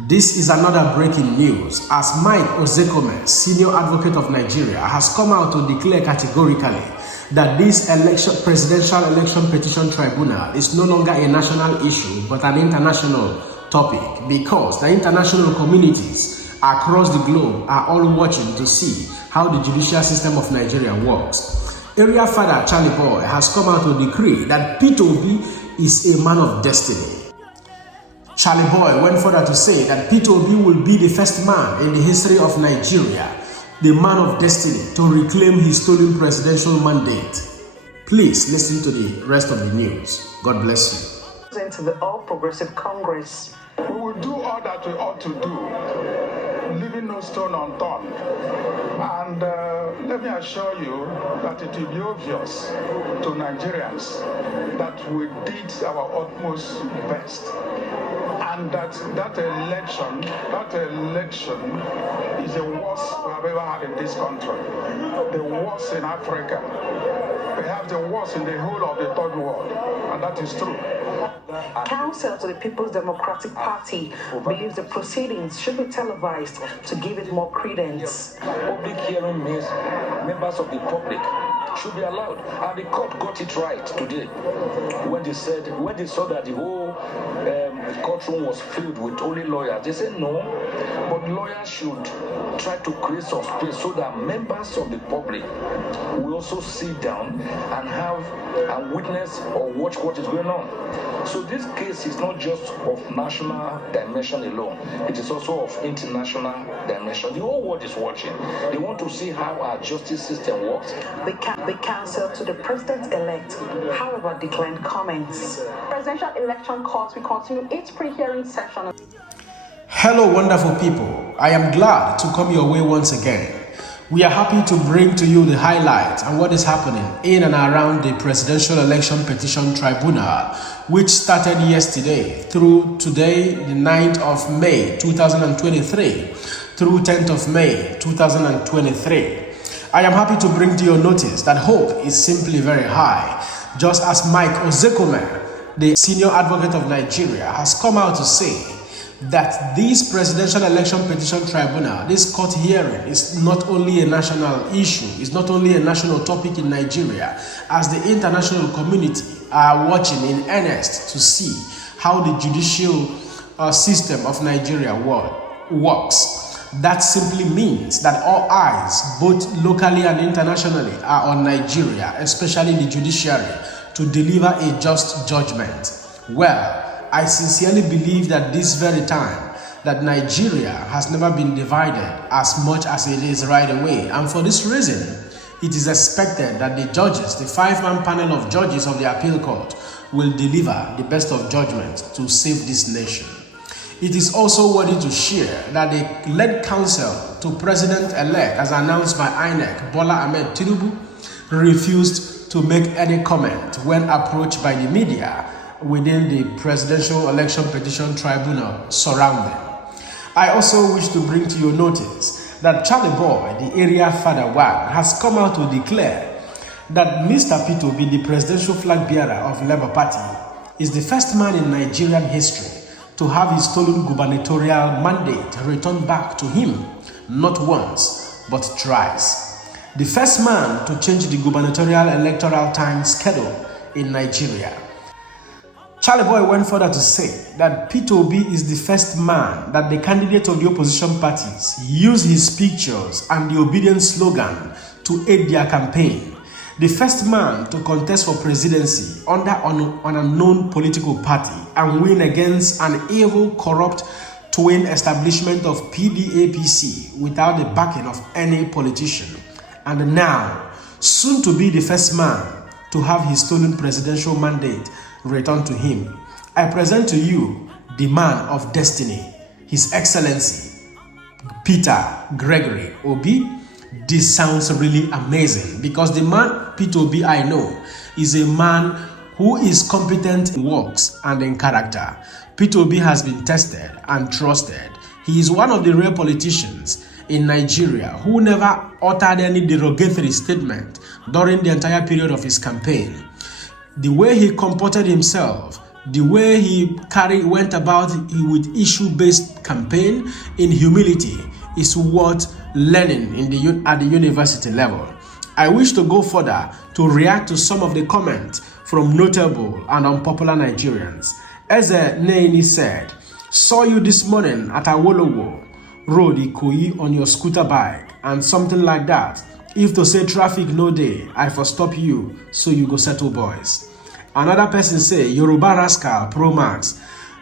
This is another breaking news as Mike Ozehkome, senior advocate of Nigeria, has come out to declare categorically that this presidential election petition tribunal is no longer a national issue but an international topic, because the international communities across the globe are all watching to see how the judicial system of Nigeria works. Area Father Charlie Boy has come out to decree that P2B is a man of destiny. Charlie Boy went further to say that P2B will be the first man in the history of Nigeria, the man of destiny, to reclaim his stolen presidential mandate. Please listen to the rest of the news. God bless you. Into the All Progressive Congress. We will do all that we ought to do, leaving no stone unturned. And let me assure you that it will be obvious to Nigerians that we did our utmost best. And that election is the worst we have ever had in this country, the worst in Africa, perhaps the worst in the whole of the third world, and that is true. Counsel to the People's Democratic Party believes the proceedings should be televised to give it more credence. Public hearing means members of the public should be allowed, and the court got it right today when they saw that the whole courtroom was filled with only lawyers. They said no, but lawyers should try to create some space so that members of the public will also sit down and witness or watch what is going on. So this case is not just of national dimension alone, it is also of international dimension. The whole world is watching. They want to see how our justice system works. The counsel to the president-elect, however, declined comments. Presidential election court will continue its pre-hearing session. Hello, wonderful people. I am glad to come your way once again. We are happy to bring to you the highlights and what is happening in and around the Presidential Election Petition Tribunal, which started yesterday through today, the 9th of May 2023, through 10th of May 2023. I am happy to bring to your notice that hope is simply very high, just as Mike Ozehkome, the senior advocate of Nigeria, has come out to say that this presidential election petition tribunal, this court hearing, is not only a national issue, it's not only a national topic in Nigeria, as the international community are watching in earnest to see how the judicial system of Nigeria works. That simply means that all eyes, both locally and internationally, are on Nigeria, especially the judiciary, to deliver a just judgment. Well, I sincerely believe that this very time that Nigeria has never been divided as much as it is right away, and for this reason it is expected that the judges, the 5-man panel of judges of the appeal court, will deliver the best of judgment to save this nation. It is also worthy to share that the lead counsel to President-elect, as announced by INEC, Bola Ahmed Tinubu, refused to make any comment when approached by the media within the Presidential Election Petition Tribunal surrounding. I also wish to bring to your notice that Charlie Boy, the area father one, has come out to declare that Mr. P2B, the presidential flag bearer of Labour Party, is the first man in Nigerian history to have his stolen gubernatorial mandate returned back to him, not once, but thrice. The first man to change the gubernatorial electoral time schedule in Nigeria. Charlie Boy went further to say that P2B is the first man that the candidate of the opposition parties use his pictures and the obedience slogan to aid their campaign. The first man to contest for presidency under an unknown political party and win against an evil, corrupt twin establishment of PDAPC without the backing of any politician. And now, soon to be the first man to have his stolen presidential mandate returned to him. I present to you the man of destiny, His Excellency Peter Gregory Obi. This sounds really amazing because the man P2B I know is a man who is competent in works and in character. P2B has been tested and trusted. He is one of the rare politicians in Nigeria who never uttered any derogatory statement during the entire period of his campaign. The way he comported himself The way he went about with issue-based campaign in humility is worth learning at the university level. I wish to go further to react to some of the comments from notable and unpopular Nigerians. Eze said, "Saw you this morning at Awolowo Road, Ikoyi, on your scooter bike," and something like that. If to say traffic no day, I for stop you, so you go settle boys. Another person say, "Yoruba rascal Pro Max.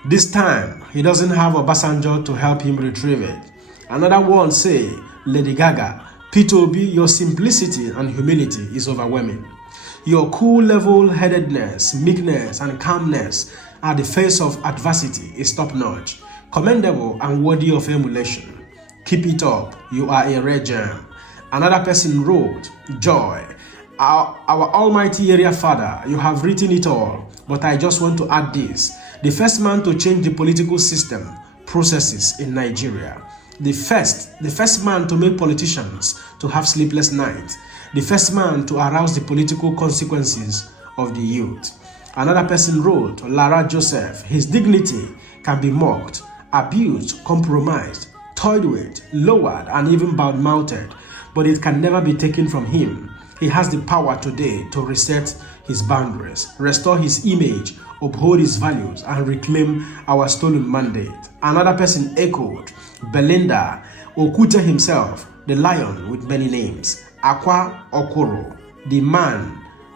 This time, he doesn't have Obasanjo to help him retrieve it." Another one say, "Lady Gaga, P2B, your simplicity and humility is overwhelming. Your cool level-headedness, meekness, and calmness at the face of adversity is top-notch, commendable and worthy of emulation. Keep it up, you are a rare gem." Another person wrote, "Joy, our almighty area father, you have written it all, but I just want to add this. The first man to change the political system processes in Nigeria. The first man to make politicians to have sleepless nights. The first man to arouse the political consequences of the youth." Another person wrote, Lara Joseph, "His dignity can be mocked, abused, compromised, toyed with, lowered, and even bad-mouthed, but it can never be taken from him. He has the power today to reset his boundaries, restore his image, uphold his values, and reclaim our stolen mandate." Another person echoed, Belinda Okute himself, the lion with many names, Akwa Okoro, the man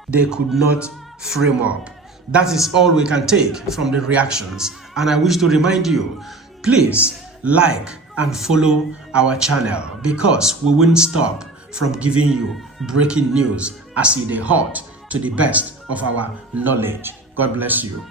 they could not frame up. That is all we can take from the reactions, and I wish to remind you, please like and follow our channel, because we won't stop from giving you breaking news as it is hot to the best of our knowledge. God bless you.